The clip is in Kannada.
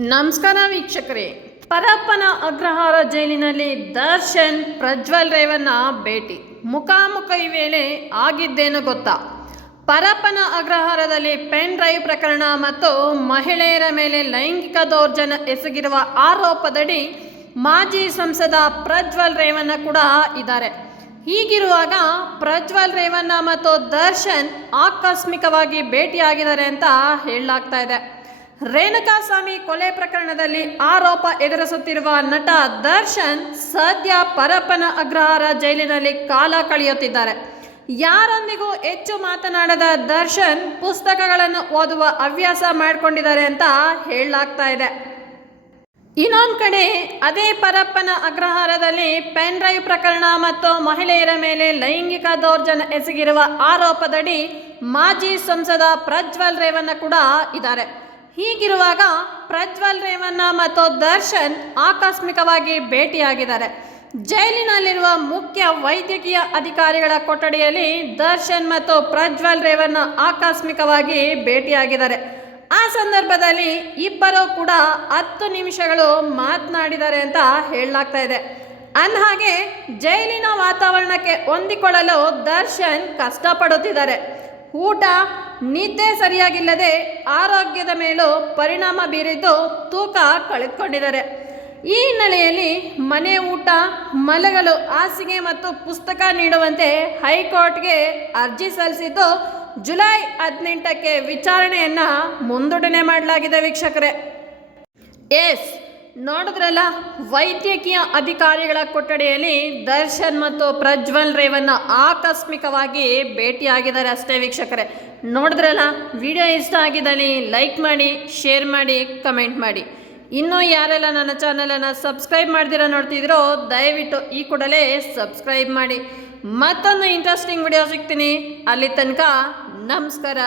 ನಮಸ್ಕಾರ ವೀಕ್ಷಕರೇ. ಪರಪ್ಪನ ಅಗ್ರಹಾರ ಜೈಲಿನಲ್ಲಿ ದರ್ಶನ್, ಪ್ರಜ್ವಲ್ ರೇವನ್ನ ಭೇಟಿ. ಮುಖಾಮುಖ ಈ ವೇಳೆ ಆಗಿದ್ದೇನು ಗೊತ್ತಾ? ಪರಪ್ಪನ ಅಗ್ರಹಾರದಲ್ಲಿ ಪೆನ್ ಡ್ರೈವ್ ಪ್ರಕರಣ ಮತ್ತು ಮಹಿಳೆಯರ ಮೇಲೆ ಲೈಂಗಿಕ ದೌರ್ಜನ್ಯ ಎಸಗಿರುವ ಆರೋಪದಡಿ ಮಾಜಿ ಸಂಸದ ಪ್ರಜ್ವಲ್ ರೇವಣ್ಣ ಕೂಡ ಇದ್ದಾರೆ. ಹೀಗಿರುವಾಗ ಪ್ರಜ್ವಲ್ ರೇವಣ್ಣ ಮತ್ತು ದರ್ಶನ್ ಆಕಸ್ಮಿಕವಾಗಿ ಭೇಟಿಯಾಗಿದ್ದಾರೆ ಅಂತ ಹೇಳಲಾಗ್ತಾ ಇದೆ. ರೇಣುಕಾಸ್ವಾಮಿ ಕೊಲೆ ಪ್ರಕರಣದಲ್ಲಿ ಆರೋಪ ಎದುರಿಸುತ್ತಿರುವ ನಟ ದರ್ಶನ್ ಸದ್ಯ ಪರಪ್ಪನ ಅಗ್ರಹಾರ ಜೈಲಿನಲ್ಲಿ ಕಾಲ ಕಳೆಯುತ್ತಿದ್ದಾರೆ. ಯಾರೊಂದಿಗೂ ಹೆಚ್ಚು ಮಾತನಾಡದ ದರ್ಶನ್ ಪುಸ್ತಕಗಳನ್ನು ಓದುವ ಹವ್ಯಾಸ ಮಾಡಿಕೊಂಡಿದ್ದಾರೆ ಅಂತ ಹೇಳಲಾಗ್ತಾ ಇದೆ. ಇನ್ನೊಂದು ಕಡೆ ಅದೇ ಪರಪ್ಪನ ಅಗ್ರಹಾರದಲ್ಲಿ ಪೆನ್ ಡ್ರೈವ್ ಪ್ರಕರಣ ಮತ್ತು ಮಹಿಳೆಯರ ಮೇಲೆ ಲೈಂಗಿಕ ದೌರ್ಜನ್ಯ ಎಸಗಿರುವ ಆರೋಪದಡಿ ಮಾಜಿ ಸಂಸದ ಪ್ರಜ್ವಲ್ ರೇವಣ್ಣ ಕೂಡ ಇದ್ದಾರೆ. ಹೀಗಿರುವಾಗ ಪ್ರಜ್ವಲ್ ರೇವಣ್ಣ ಮತ್ತು ದರ್ಶನ್ ಆಕಸ್ಮಿಕವಾಗಿ ಭೇಟಿಯಾಗಿದ್ದಾರೆ. ಜೈಲಿನಲ್ಲಿರುವ ಮುಖ್ಯ ವೈದ್ಯಕೀಯ ಅಧಿಕಾರಿಗಳ ಕೊಠಡಿಯಲ್ಲಿ ದರ್ಶನ್ ಮತ್ತು ಪ್ರಜ್ವಲ್ ರೇವಣ್ಣ ಆಕಸ್ಮಿಕವಾಗಿ ಭೇಟಿಯಾಗಿದ್ದಾರೆ. ಆ ಸಂದರ್ಭದಲ್ಲಿ ಇಬ್ಬರು ಕೂಡ ಹತ್ತು ನಿಮಿಷಗಳು ಮಾತನಾಡಿದ್ದಾರೆ ಅಂತ ಹೇಳಲಾಗ್ತಾ ಇದೆ. ಅಂದಹಾಗೆ ಜೈಲಿನ ವಾತಾವರಣಕ್ಕೆ ಹೊಂದಿಕೊಳ್ಳಲು ದರ್ಶನ್ ಕಷ್ಟಪಡುತ್ತಿದ್ದಾರೆ. ಊಟ ನಿದ್ದೆ ಸರಿಯಾಗಿಲ್ಲದೆ ಆರೋಗ್ಯದ ಮೇಲೂ ಪರಿಣಾಮ ಬೀರಿದ್ದು ತೂಕ ಕಳೆದುಕೊಂಡಿದ್ದಾರೆ. ಈ ಹಿನ್ನೆಲೆಯಲ್ಲಿ ಮನೆ ಊಟ, ಮಲಗಲು, ಹಾಸಿಗೆ ಮತ್ತು ಪುಸ್ತಕ ನೀಡುವಂತೆ ಹೈಕೋರ್ಟ್ಗೆ ಅರ್ಜಿ ಸಲ್ಲಿಸಿದ್ದು ಜುಲೈ ಹದಿನೆಂಟಕ್ಕೆ ವಿಚಾರಣೆಯನ್ನು ಮುಂದೂಡಣೆ ಮಾಡಲಾಗಿದೆ ವೀಕ್ಷಕರೇ. ಎಸ್. ನೋಡಿದ್ರಲ್ಲ, ವೈದ್ಯಕೀಯ ಅಧಿಕಾರಿಗಳ ಕೊಠಡಿಯಲ್ಲಿ ದರ್ಶನ್ ಮತ್ತು ಪ್ರಜ್ವಲ್ ರೇವನ್ನ ಆಕಸ್ಮಿಕವಾಗಿ ಭೇಟಿಯಾಗಿದ್ದಾರೆ ಅಷ್ಟೇ ವೀಕ್ಷಕರೇ. ನೋಡಿದ್ರಲ್ಲ, ವಿಡಿಯೋ ಇಷ್ಟ ಆಗಿದ್ದಲ್ಲಿ ಲೈಕ್ ಮಾಡಿ, ಶೇರ್ ಮಾಡಿ, ಕಮೆಂಟ್ ಮಾಡಿ. ಇನ್ನೂ ಯಾರೆಲ್ಲ ನನ್ನ ಚಾನಲನ್ನು ಸಬ್ಸ್ಕ್ರೈಬ್ ಮಾಡ್ದಿರ ನೋಡ್ತಿದ್ರೋ, ದಯವಿಟ್ಟು ಈ ಕೂಡಲೇ ಸಬ್ಸ್ಕ್ರೈಬ್ ಮಾಡಿ. ಮತ್ತೊಂದು ಇಂಟ್ರೆಸ್ಟಿಂಗ್ ವಿಡಿಯೋ ಸಿಗ್ತೀನಿ. ಅಲ್ಲಿ ತನಕ ನಮಸ್ಕಾರ.